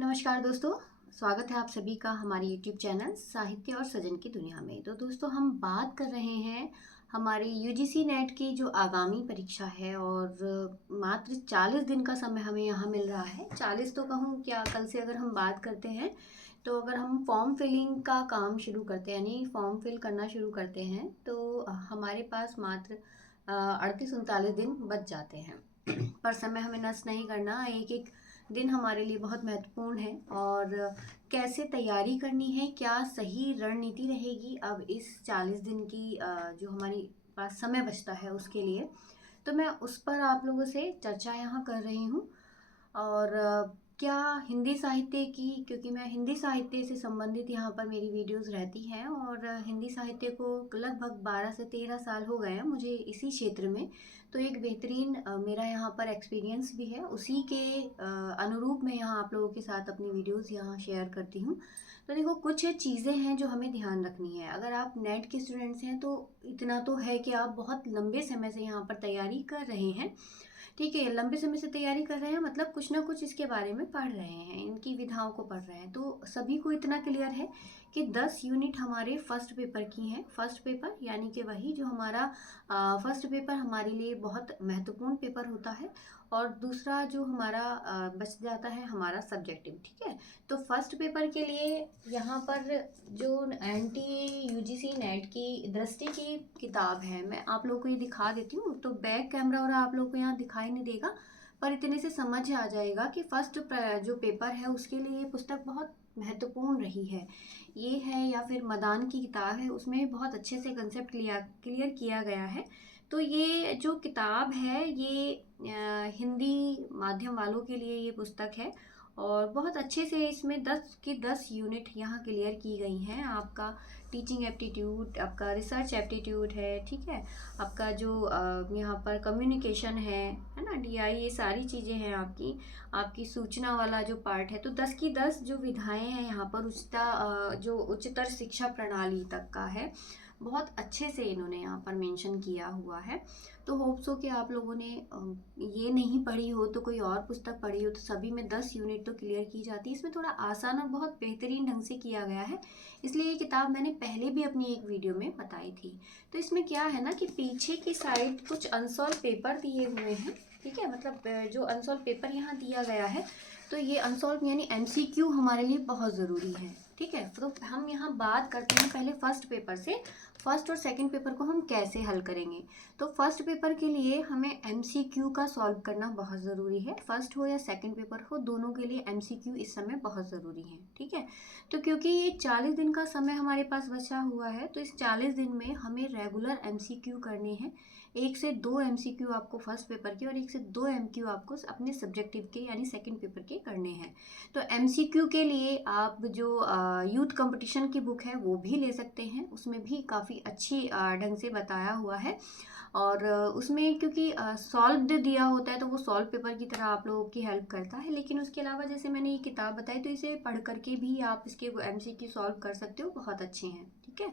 नमस्कार दोस्तों। स्वागत है आप सभी का हमारे YouTube चैनल साहित्य और सृजन की दुनिया में। तो दोस्तों हम बात कर रहे हैं हमारी UGC नेट की जो आगामी परीक्षा है और मात्र 40 दिन का समय हमें यहाँ मिल रहा है। 40 तो कहूँ क्या, कल से अगर हम बात करते हैं तो अगर हम फॉर्म फिलिंग का काम शुरू करते हैं यानी फॉर्म फिल करना शुरू करते हैं तो हमारे पास मात्र 38-39 दिन बच जाते हैं। पर समय हमें नष्ट नहीं करना, एक एक दिन हमारे लिए बहुत महत्वपूर्ण है और कैसे तैयारी करनी है, क्या सही रणनीति रहेगी अब इस 40 दिन की जो हमारी पास समय बचता है उसके लिए, तो मैं उस पर आप लोगों से चर्चा यहाँ कर रही हूँ। और क्या हिंदी साहित्य की, क्योंकि मैं हिंदी साहित्य से संबंधित यहाँ पर मेरी वीडियोस रहती हैं और हिंदी साहित्य को लगभग 12 से 13 साल हो गए हैं मुझे इसी क्षेत्र में। तो एक बेहतरीन मेरा यहाँ पर एक्सपीरियंस भी है, उसी के अनुरूप मैं यहाँ आप लोगों के साथ अपनी वीडियोस यहाँ शेयर करती हूँ। तो देखो, कुछ चीज़ें हैं जो हमें ध्यान रखनी है। अगर आप नेट के स्टूडेंट्स हैं तो इतना तो है कि आप बहुत लंबे समय से यहाँ पर तैयारी कर रहे हैं। ठीक है, लंबे समय से तैयारी कर रहे हैं मतलब कुछ ना कुछ इसके बारे में पढ़ रहे हैं, इनकी विधाओं को पढ़ रहे हैं। तो सभी को इतना क्लियर है कि 10 यूनिट हमारे फर्स्ट पेपर की हैं। फर्स्ट पेपर यानी कि वही जो हमारा फर्स्ट पेपर हमारे लिए बहुत महत्वपूर्ण पेपर होता है और दूसरा जो हमारा बच जाता है हमारा सब्जेक्टिव। ठीक है, तो फर्स्ट पेपर के लिए यहाँ पर जो NT-UGC नेट की दृष्टि की किताब है, मैं आप लोगों को ये दिखा देती हूँ। तो बैक कैमरा और आप लोगों को यहाँ दिखाई नहीं देगा, पर इतने से समझ आ जाएगा कि फर्स्ट जो पेपर है उसके लिए ये पुस्तक बहुत महत्वपूर्ण रही है। ये है या फिर मदान की किताब है, उसमें बहुत अच्छे से कंसेप्ट क्लियर किया गया है। तो ये जो किताब है ये हिंदी माध्यम वालों के लिए ये पुस्तक है और बहुत अच्छे से इसमें 10 की 10 यूनिट यहाँ क्लियर की गई हैं। आपका टीचिंग एप्टीट्यूड, आपका रिसर्च एप्टीट्यूड है, ठीक है, आपका जो यहाँ पर कम्युनिकेशन है ना, DI, ये सारी चीज़ें हैं आपकी। आपकी सूचना वाला जो पार्ट है, तो 10 की 10 जो विधाएं हैं यहाँ पर जो उच्चतर शिक्षा प्रणाली तक का है, बहुत अच्छे से इन्होंने यहाँ पर मेंशन किया हुआ है। तो होप्स हो कि आप लोगों ने ये नहीं पढ़ी हो तो कोई और पुस्तक पढ़ी हो, तो सभी में 10 यूनिट तो क्लियर की जाती है। इसमें थोड़ा आसान और बहुत बेहतरीन ढंग से किया गया है, इसलिए ये किताब मैंने पहले भी अपनी एक वीडियो में बताई थी। तो इसमें क्या है ना कि पीछे की साइड कुछ अनसॉल्व पेपर दिए हुए हैं। ठीक है, मतलब जो अनसॉल्व पेपर यहाँ दिया गया है, तो ये अनसॉल्व यानी MCQ हमारे लिए बहुत ज़रूरी है। ठीक है, तो हम यहाँ बात करते हैं पहले फर्स्ट पेपर से। फर्स्ट और सेकंड पेपर को हम कैसे हल करेंगे। तो फर्स्ट पेपर के लिए हमें MCQ का सॉल्व करना बहुत ज़रूरी है। फर्स्ट हो या सेकंड पेपर हो, दोनों के लिए MCQ इस समय बहुत ज़रूरी है। ठीक है, तो क्योंकि ये 40 दिन का समय हमारे पास बचा हुआ है, तो इस 40 दिन में हमें रेगुलर MCQ करने हैं। 1 से 2 MCQ आपको फर्स्ट पेपर के और 1 से 2 MQ आपको अपने सब्जेक्टिव के यानी सेकंड पेपर के करने हैं। तो MCQ के लिए आप जो यूथ कंपटीशन की बुक है वो भी ले सकते हैं, उसमें भी काफ़ी अच्छी ढंग से बताया हुआ है। और उसमें क्योंकि सॉल्व्ड दिया होता है तो वो सॉल्व पेपर की तरह आप लोगों की हेल्प करता है। लेकिन उसके अलावा जैसे मैंने ये किताब बताई, तो इसे पढ़ करके भी आप इसके MCQ सॉल्व कर सकते हो, बहुत अच्छे हैं। ठीक है,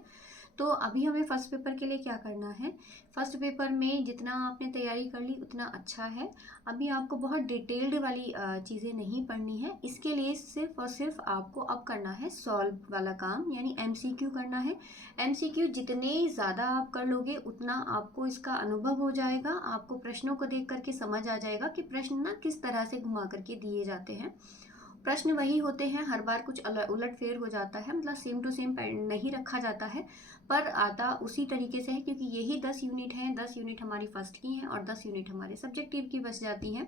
तो अभी हमें फर्स्ट पेपर के लिए क्या करना है। फर्स्ट पेपर में जितना आपने तैयारी कर ली उतना अच्छा है। अभी आपको बहुत डिटेल्ड वाली चीज़ें नहीं पढ़नी है। इसके लिए सिर्फ और सिर्फ आपको अब करना है सॉल्व वाला काम, यानी MCQ करना है। MCQ जितने ज़्यादा आप कर लोगे उतना आपको इसका अनुभव हो जाएगा। आपको प्रश्नों को देख करके समझ आ जाएगा कि प्रश्न ना किस तरह से घुमा करके दिए जाते हैं। प्रश्न वही होते हैं, हर बार कुछ उलट फेर हो जाता है, मतलब सेम टू सेम नहीं रखा जाता है, पर आता उसी तरीके से है। क्योंकि यही 10 यूनिट हैं, 10 यूनिट हमारी फर्स्ट की हैं और 10 यूनिट हमारे सब्जेक्टिव की बच जाती हैं।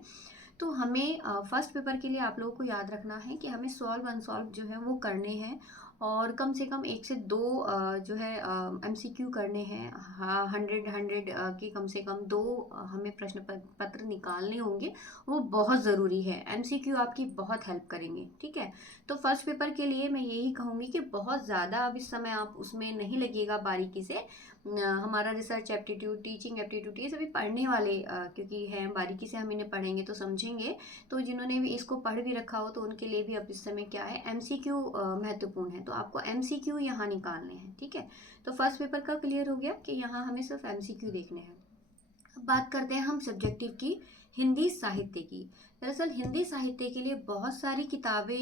तो हमें फर्स्ट पेपर के लिए आप लोगों को याद रखना है कि हमें सॉल्व अनसॉल्व जो है वो करने हैं और कम से कम 1 से 2 जो है MCQ करने हैं। हाँ, 100 के कम से कम 2 हमें प्रश्न पत्र निकालने होंगे, वो बहुत ज़रूरी है। MCQ आपकी बहुत हेल्प करेंगे। ठीक है, तो फर्स्ट पेपर के लिए मैं यही कहूँगी कि बहुत ज़्यादा अब इस समय आप उसमें नहीं लगिएगा बारीकी से। हमारा रिसर्च एप्टीट्यूड, टीचिंग एप्टीट्यूड, ये सभी पढ़ने वाले क्योंकि हैं, बारीकी से हम इन्हें पढ़ेंगे तो समझेंगे। तो जिन्होंने भी इसको पढ़ भी रखा हो तो उनके लिए भी अब इस समय क्या है, MCQ महत्वपूर्ण है, तो आपको MCQ यहाँ निकालने हैं। ठीक है, तो फर्स्ट पेपर का क्लियर हो गया कि यहाँ हमें सिर्फ MCQ देखने हैं। अब बात करते हैं हम सब्जेक्टिव की। हिंदी साहित्य की। दरअसल हिंदी साहित्य के लिए बहुत सारी किताबें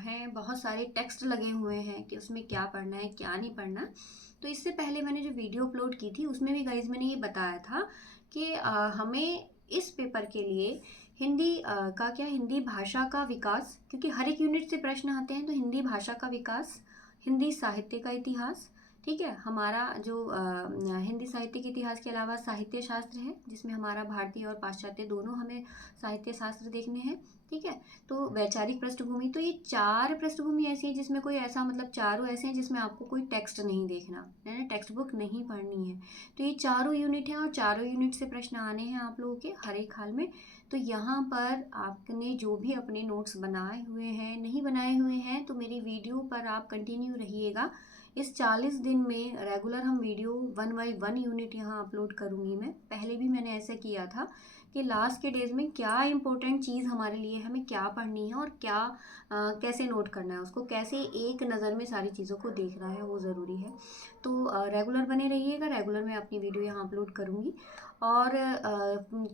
हैं, बहुत सारे टेक्स्ट लगे हुए हैं कि उसमें क्या पढ़ना है क्या नहीं पढ़ना। तो इससे पहले मैंने जो वीडियो अपलोड की थी उसमें भी गाइज मैंने ये बताया था कि हमें इस पेपर के लिए हिंदी का क्या, हिंदी भाषा का विकास, क्योंकि हर एक यूनिट से प्रश्न आते हैं, तो हिंदी भाषा का विकास, हिंदी साहित्य का इतिहास, ठीक है, हमारा जो हिंदी साहित्य के इतिहास के अलावा साहित्य शास्त्र है जिसमें हमारा भारतीय और पाश्चात्य दोनों हमें साहित्य शास्त्र देखने हैं, ठीक है। तो वैचारिक पृष्ठभूमि, तो ये 4 पृष्ठभूमि ऐसी है जिसमें कोई ऐसा, मतलब चारों ऐसे हैं जिसमें आपको कोई टेक्स्ट नहीं देखना है, टेक्स्ट बुक नहीं पढ़नी है। तो ये चारों यूनिट हैं और चारों यूनिट से प्रश्न आने हैं आप लोगों के हर एक हाल में। तो यहाँ पर आपने जो भी अपने नोट्स बनाए हुए हैं, नहीं बनाए हुए हैं, तो मेरी वीडियो पर आप कंटिन्यू रहिएगा। इस 40 दिन में रेगुलर हम वीडियो 1 बाई 1 यूनिट यहाँ अपलोड करूँगी मैं। पहले भी मैंने ऐसा किया था कि लास्ट के डेज में क्या इंपॉर्टेंट चीज़ हमारे लिए, हमें क्या पढ़नी है और क्या कैसे नोट करना है, उसको कैसे एक नज़र में सारी चीज़ों को देखना है, वो ज़रूरी है। तो रेगुलर बने रहिएगा, रेगुलर मैं अपनी वीडियो यहाँ अपलोड करूँगी। और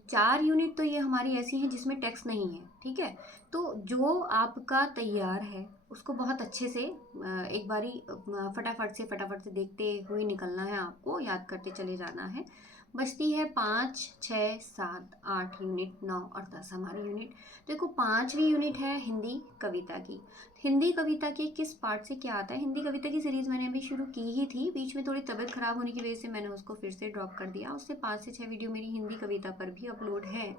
4 यूनिट तो ये हमारी ऐसी हैं जिसमें टेक्स्ट नहीं है, ठीक है। तो जो आपका तैयार है उसको बहुत अच्छे से एक बारी फटाफट से देखते हुए निकलना है, आपको याद करते चले जाना है। बचती है 5, 6, 7, 8 यूनिट, 9 और 10 हमारी यूनिट। देखो 5वीं यूनिट है हिंदी कविता की। हिंदी कविता के किस पार्ट से क्या आता है, हिंदी कविता की सीरीज़ मैंने अभी शुरू की ही थी, बीच में थोड़ी तबीयत ख़राब होने की वजह से मैंने उसको फिर से ड्रॉप कर दिया। उससे 5 से 6 वीडियो मेरी हिंदी कविता पर भी अपलोड है,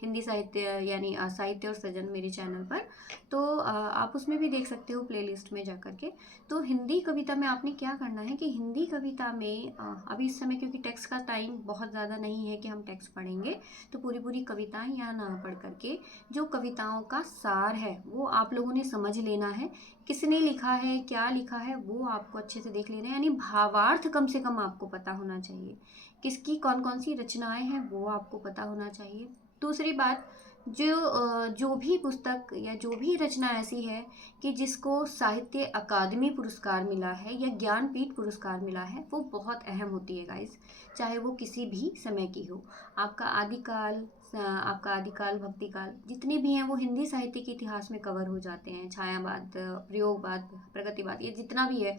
हिंदी साहित्य यानी साहित्य और सृजन मेरे चैनल पर। तो आप उसमें भी देख सकते हो प्लेलिस्ट में जा कर के। तो हिंदी कविता में आपने क्या करना है कि हिंदी कविता में अभी इस समय क्योंकि टेक्स्ट का टाइम बहुत ज़्यादा नहीं है कि हम टेक्स्ट पढ़ेंगे, तो पूरी कविताएं यहाँ ना पढ़ करके जो कविताओं का सार है वो आप लोगों ने समझ लेना है। किसने लिखा है, क्या लिखा है, वो आपको अच्छे से देख लेना है, यानी भावार्थ कम से कम आपको पता होना चाहिए। किसकी कौन कौन सी रचनाएं हैं वो आपको पता होना चाहिए। दूसरी बात, जो भी पुस्तक या जो भी रचना ऐसी है कि जिसको साहित्य अकादमी पुरस्कार मिला है या ज्ञानपीठ पुरस्कार मिला है, वो बहुत अहम होती है गाइस, चाहे वो किसी भी समय की हो। आपका आदिकाल, आपका आदिकाल, भक्तिकाल, जितने भी हैं वो हिंदी साहित्य के इतिहास में कवर हो जाते हैं। छायावाद, प्रयोगवाद, प्रगतिवाद, ये जितना भी है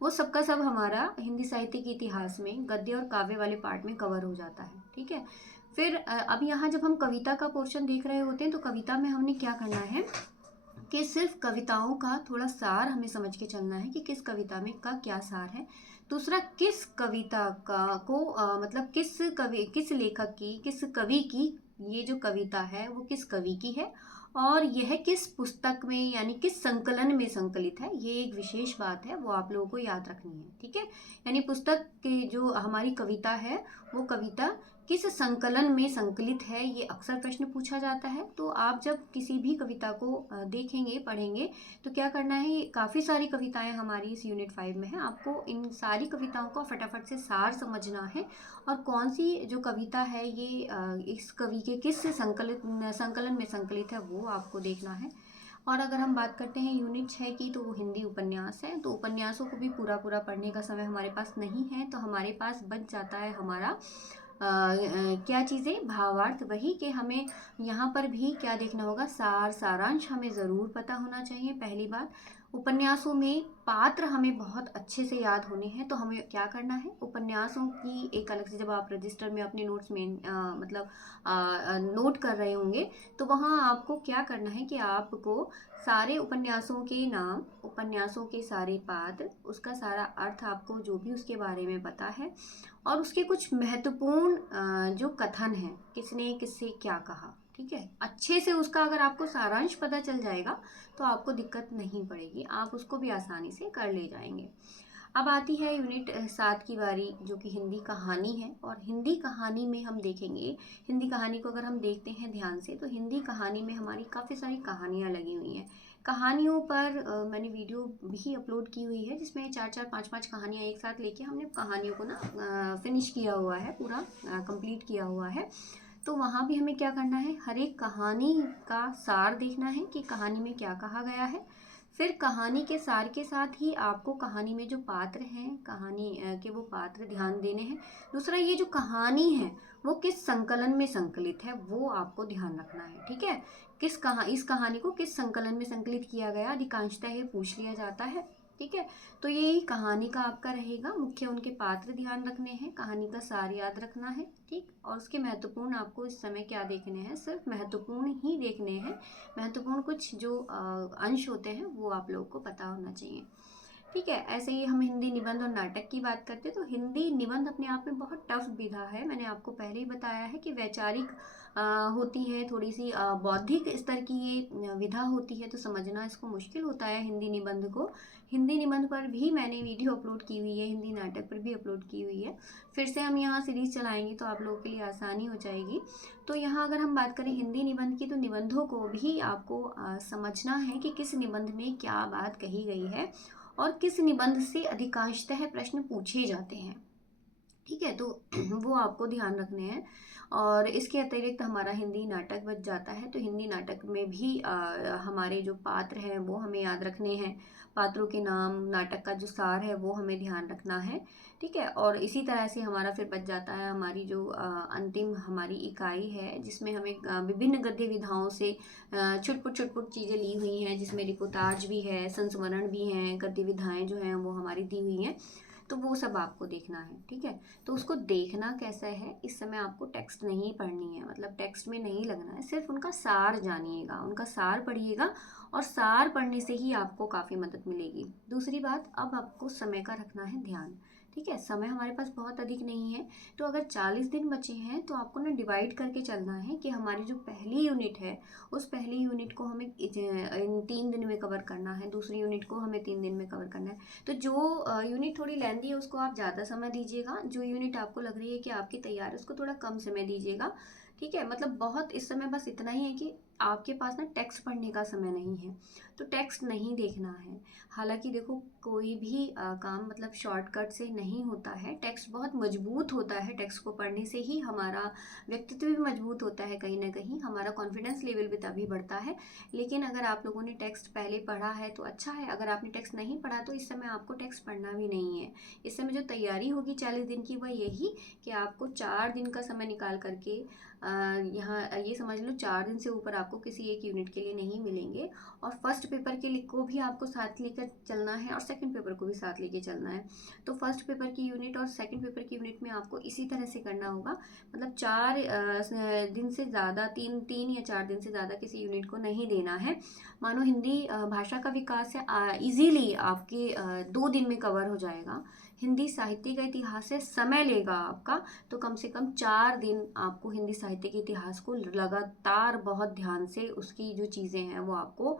वो सबका सब हमारा हिंदी साहित्य के इतिहास में गद्य और काव्य वाले पार्ट में कवर हो जाता है, ठीक है। फिर अब यहाँ जब हम कविता का पोर्शन देख रहे होते हैं तो कविता में हमने क्या करना है कि सिर्फ कविताओं का थोड़ा सार हमें समझ के चलना है कि किस कविता में का क्या सार है। दूसरा, किस कविता का को मतलब किस लेखक की, किस कवि की ये जो कविता है वो किस कवि की है और यह किस पुस्तक में यानी किस संकलन में संकलित है, ये एक विशेष बात है, वो आप लोगों को याद रखनी है, ठीक है। यानी पुस्तक की जो हमारी कविता है वो कविता किस संकलन में संकलित है, ये अक्सर प्रश्न पूछा जाता है। तो आप जब किसी भी कविता को देखेंगे, पढ़ेंगे, तो क्या करना है, ये काफ़ी सारी कविताएं हमारी इस यूनिट 5 में है, आपको इन सारी कविताओं का फटाफट से सार समझना है और कौन सी जो कविता है ये इस कवि के किस संकलन में संकलित है वो आपको देखना है। और अगर हम बात करते हैं यूनिट 6 की, तो वो हिंदी उपन्यास है। तो उपन्यासों को भी पूरा पढ़ने का समय हमारे पास नहीं है, तो हमारे पास बच जाता है हमारा क्या चीज़ें, भावार्थ। वही कि हमें यहाँ पर भी क्या देखना होगा, सारांश हमें ज़रूर पता होना चाहिए। पहली बात, उपन्यासों में पात्र हमें बहुत अच्छे से याद होने हैं, तो हमें क्या करना है, उपन्यासों की एक अलग से जब आप रजिस्टर में अपने नोट्स में मतलब नोट कर रहे होंगे, तो वहाँ आपको क्या करना है कि आपको सारे उपन्यासों के नाम, उपन्यासों के सारे पात्र, उसका सारा अर्थ आपको जो भी उसके बारे में पता है और उसके कुछ महत्वपूर्ण जो कथन हैं, किसने किससे क्या कहा, ठीक है, अच्छे से उसका अगर आपको सारांश पता चल जाएगा तो आपको दिक्कत नहीं पड़ेगी, आप उसको भी आसानी से कर ले जाएंगे। अब आती है यूनिट 7 की बारी, जो कि हिंदी कहानी है। और हिंदी कहानी में हम देखेंगे, हिंदी कहानी को अगर हम देखते हैं ध्यान से, तो हिंदी कहानी में हमारी काफ़ी सारी कहानियाँ लगी हुई हैं। कहानियों पर मैंने वीडियो भी अपलोड की हुई है जिसमें 4-4, 5-5 कहानियाँ एक साथ लेके हमने कहानियों को ना फिनिश किया हुआ है, पूरा कंप्लीट किया हुआ है। तो वहाँ भी हमें क्या करना है, हर एक कहानी का सार देखना है कि कहानी में क्या कहा गया है। फिर कहानी के सार के साथ ही आपको कहानी में जो पात्र हैं, कहानी के वो पात्र ध्यान देने हैं। दूसरा, ये जो कहानी है वो किस संकलन में संकलित है वो आपको ध्यान रखना है, ठीक है। इस कहानी को किस संकलन में संकलित किया गया, अधिकांशतः ये पूछ लिया जाता है, ठीक है। तो यही कहानी का आपका रहेगा। मुख्य उनके पात्र ध्यान रखने हैं, कहानी का सार याद रखना है, ठीक। और उसके महत्वपूर्ण आपको इस समय क्या देखने हैं, सिर्फ महत्वपूर्ण ही देखने हैं। महत्वपूर्ण कुछ जो अंश होते हैं वो आप लोगों को पता होना चाहिए, ठीक है। ऐसे ही हम हिंदी निबंध और नाटक की बात करते हैं तो हिंदी निबंध अपने आप में बहुत टफ विधा है। मैंने आपको पहले ही बताया है कि वैचारिक होती है, थोड़ी सी बौद्धिक स्तर की ये विधा होती है, तो समझना इसको मुश्किल होता है हिंदी निबंध को। हिंदी निबंध पर भी मैंने वीडियो अपलोड की हुई है, हिंदी नाटक पर भी अपलोड की हुई है। फिर से हम यहाँ सीरीज चलाएंगे तो आप लोगों के लिए आसानी हो जाएगी। तो यहाँ अगर हम बात करें हिंदी निबंध की, तो निबंधों को भी आपको समझना है कि किस निबंध में क्या बात कही गई है और किस निबंध से अधिकांशतः प्रश्न पूछे जाते हैं, ठीक है। तो वो आपको ध्यान रखने हैं। और इसके अतिरिक्त हमारा हिंदी नाटक बच जाता है, तो हिंदी नाटक में भी हमारे जो पात्र हैं वो हमें याद रखने हैं, पात्रों के नाम, नाटक का जो सार है वो हमें ध्यान रखना है, ठीक है। और इसी तरह से हमारा फिर बच जाता है हमारी जो अंतिम हमारी इकाई है, जिसमें हमें विभिन्न गद्य विधाओं से छुटपुट छुटपुट चीज़ें ली हुई हैं, जिसमें रिपोर्टाज भी है, संस्मरण भी हैं, गद्य विधाएँ जो हैं वो हमारी दी हुई हैं। तो वो सब आपको देखना है, ठीक है। तो उसको देखना कैसा है, इस समय आपको टेक्स्ट नहीं पढ़नी है, मतलब टेक्स्ट में नहीं लगना है, सिर्फ उनका सार जानिएगा, उनका सार पढ़िएगा और सार पढ़ने से ही आपको काफ़ी मदद मिलेगी। दूसरी बात, अब आपको समय का रखना है ध्यान, ठीक है। समय हमारे पास बहुत अधिक नहीं है, तो अगर 40 दिन बचे हैं तो आपको ना डिवाइड करके चलना है कि हमारी जो पहली यूनिट है उस पहली यूनिट को हमें इन 3 दिन में कवर करना है, दूसरी यूनिट को हमें 3 दिन में कवर करना है। तो जो यूनिट थोड़ी लेंदी है उसको आप ज़्यादा समय दीजिएगा, जो यूनिट आपको लग रही है कि आपकी तैयार है उसको थोड़ा कम समय दीजिएगा, ठीक है। मतलब बहुत इस समय बस इतना ही है कि आपके पास ना टेक्स्ट पढ़ने का समय नहीं है, तो टेक्स्ट नहीं देखना है। हालांकि देखो, कोई भी काम मतलब शॉर्टकट से नहीं होता है, टेक्स्ट बहुत मजबूत होता है, टेक्स्ट को पढ़ने से ही हमारा व्यक्तित्व भी मजबूत होता है, कहीं ना कहीं हमारा कॉन्फिडेंस लेवल भी तभी बढ़ता है। लेकिन अगर आप लोगों ने टेक्स्ट पहले पढ़ा है तो अच्छा है, अगर आपने टेक्स्ट नहीं पढ़ा तो इस समय आपको टेक्स्ट पढ़ना भी नहीं है। इस समय जो तैयारी होगी 40 दिन की वह यही कि आपको 4 दिन का समय निकाल करके यहाँ ये समझ लो 4 दिन से ऊपर आपको किसी एक यूनिट के लिए नहीं मिलेंगे। और फर्स्ट पेपर के लिए को भी आपको साथ लेकर चलना है और सेकंड पेपर को भी साथ लेके चलना है। तो फर्स्ट पेपर की यूनिट और सेकंड पेपर की यूनिट में आपको इसी तरह से करना होगा, मतलब 4 दिन से ज़्यादा, 3 या 4 दिन से ज़्यादा किसी यूनिट को नहीं देना है। मानो हिंदी भाषा का विकास है, इजीली आपके 2 दिन में कवर हो जाएगा। हिंदी साहित्य का इतिहास है, समय लेगा आपका, तो कम से कम 4 दिन आपको हिंदी साहित्य के इतिहास को लगातार बहुत ध्यान से उसकी जो चीज़ें हैं वो आपको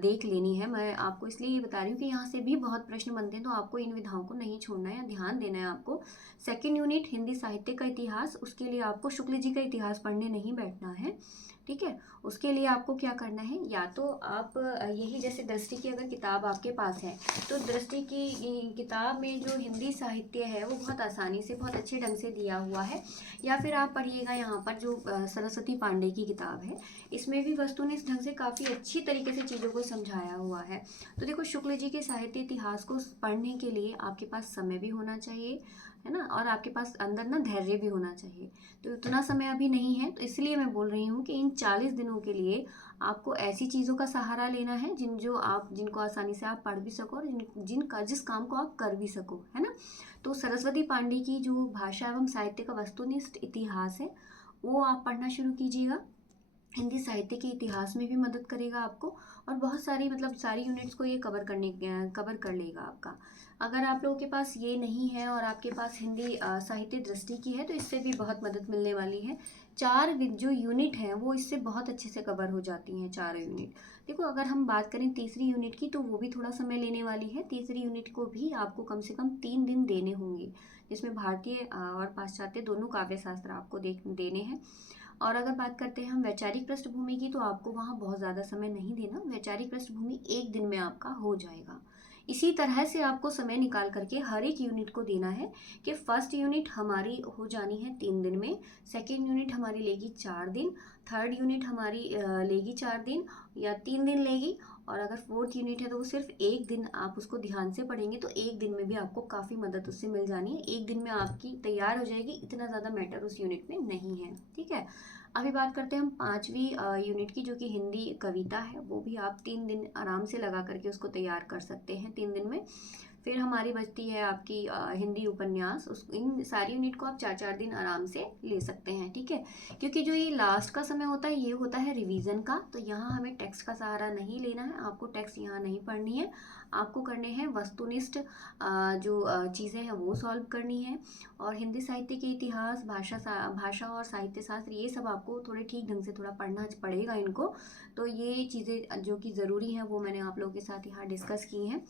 देख लेनी है। मैं आपको इसलिए ये बता रही हूँ कि यहाँ से भी बहुत प्रश्न बनते हैं, तो आपको इन विधाओं को नहीं छोड़ना है, ध्यान देना है आपको। सेकेंड यूनिट हिंदी साहित्य का इतिहास, उसके लिए आपको शुक्ल जी का इतिहास पढ़ने नहीं बैठना है, ठीक है। उसके लिए आपको क्या करना है, या तो आप यही जैसे दृष्टि की अगर किताब आपके पास है तो दृष्टि की किताब में जो हिंदी साहित्य है वो बहुत आसानी से, बहुत अच्छे ढंग से दिया हुआ है। या फिर आप पढ़िएगा यहाँ पर जो सरस्वती पांडे की किताब है, इसमें भी वस्तुनिष्ठ ढंग से काफ़ी अच्छी तरीके से चीज़ों को समझाया हुआ है। तो देखो, शुक्ल जी के साहित्य इतिहास को पढ़ने के लिए आपके पास समय भी होना चाहिए, है ना, और आपके पास अंदर ना धैर्य भी होना चाहिए। तो इतना समय अभी नहीं है, तो इसलिए मैं बोल रही हूँ कि इन 40 दिनों के लिए आपको ऐसी चीज़ों का सहारा लेना है जिनको आसानी से आप पढ़ भी सको और जिनका जिस काम को आप कर भी सको, है ना। तो सरस्वती पांडे की जो भाषा एवं साहित्य का वस्तुनिष्ठ इतिहास है वो आप पढ़ना शुरू कीजिएगा। हिंदी साहित्य के इतिहास में भी मदद करेगा आपको, और बहुत सारी मतलब सारी यूनिट्स को ये कवर कर लेगा आपका। अगर आप लोगों के पास ये नहीं है और आपके पास हिंदी साहित्य दृष्टि की है तो इससे भी बहुत मदद मिलने वाली है। जो यूनिट हैं वो इससे बहुत अच्छे से कवर हो जाती हैं, 4 यूनिट। देखो, अगर हम बात करें तीसरी यूनिट की तो वो भी थोड़ा समय लेने वाली है। तीसरी यूनिट को भी आपको कम से कम 3 दिन देने होंगे, जिसमें भारतीय और पाश्चात्य दोनों काव्य शास्त्र आपको देने हैं। और अगर बात करते हैं हम वैचारिक पृष्ठभूमि की, तो आपको वहाँ बहुत ज़्यादा समय नहीं देना, वैचारिक पृष्ठभूमि 1 दिन में आपका हो जाएगा। इसी तरह से आपको समय निकाल करके हर एक यूनिट को देना है कि फर्स्ट यूनिट हमारी हो जानी है 3 दिन में, सेकेंड यूनिट हमारी लेगी 4 दिन, थर्ड यूनिट हमारी लेगी 4 दिन या 3 दिन लेगी, और अगर फोर्थ यूनिट है तो वो सिर्फ 1 दिन आप उसको ध्यान से पढ़ेंगे तो 1 दिन में भी आपको काफ़ी मदद उससे मिल जानी है। 1 दिन में आपकी तैयार हो जाएगी, इतना ज़्यादा मैटर उस यूनिट में नहीं है। ठीक है, अभी बात करते हैं हम 5वीं यूनिट की, जो कि हिंदी कविता है। वो भी आप 3 दिन आराम से लगा करके उसको तैयार कर सकते हैं 3 दिन में। फिर हमारी बचती है आपकी हिंदी उपन्यास। उस इन सारी यूनिट को आप 4-4 दिन आराम से ले सकते हैं। ठीक है, क्योंकि जो ये लास्ट का समय होता है ये होता है रिवीजन का, तो यहाँ हमें टेक्स्ट का सहारा नहीं लेना है। आपको टेक्स्ट यहाँ नहीं पढ़नी है, आपको करने हैं वस्तुनिष्ठ जो चीज़ें हैं वो सॉल्व करनी है। और हिंदी साहित्य के इतिहास, भाषा और साहित्य शास्त्र, ये सब आपको थोड़े ठीक ढंग से थोड़ा पढ़ना पड़ेगा इनको। तो ये चीज़ें जो कि ज़रूरी हैं वो मैंने आप लोगों के साथ यहाँ डिस्कस की हैं।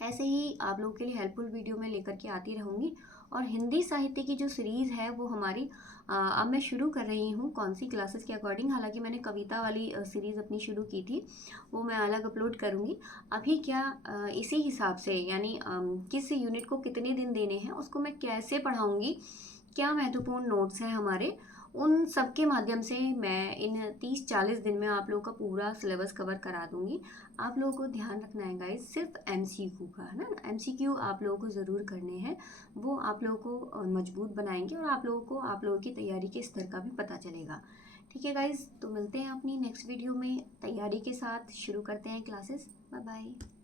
ऐसे ही आप लोगों के लिए हेल्पफुल वीडियो मैं लेकर के आती रहूँगी। और हिंदी साहित्य की जो सीरीज़ है वो हमारी अब मैं शुरू कर रही हूँ कौन सी क्लासेस के अकॉर्डिंग। हालांकि मैंने कविता वाली सीरीज़ अपनी शुरू की थी, वो मैं अलग अपलोड करूँगी। अभी क्या इसी हिसाब से, यानी किस यूनिट को कितने दिन देने हैं, उसको मैं कैसे पढ़ाऊँगी, क्या महत्वपूर्ण नोट्स हैं हमारे, उन सब के माध्यम से मैं इन 30-40 दिन में आप लोगों का पूरा सिलेबस कवर करा दूंगी। आप लोगों को ध्यान रखना है गाइस, सिर्फ एमसीक्यू का है ना, एमसीक्यू आप लोगों को ज़रूर करने हैं। वो आप लोगों को मजबूत बनाएंगे और आप लोगों को आप लोगों की तैयारी के स्तर का भी पता चलेगा। ठीक है गाइस, तो मिलते हैं अपनी नेक्स्ट वीडियो में। तैयारी के साथ शुरू करते हैं क्लासेस। Bye bye.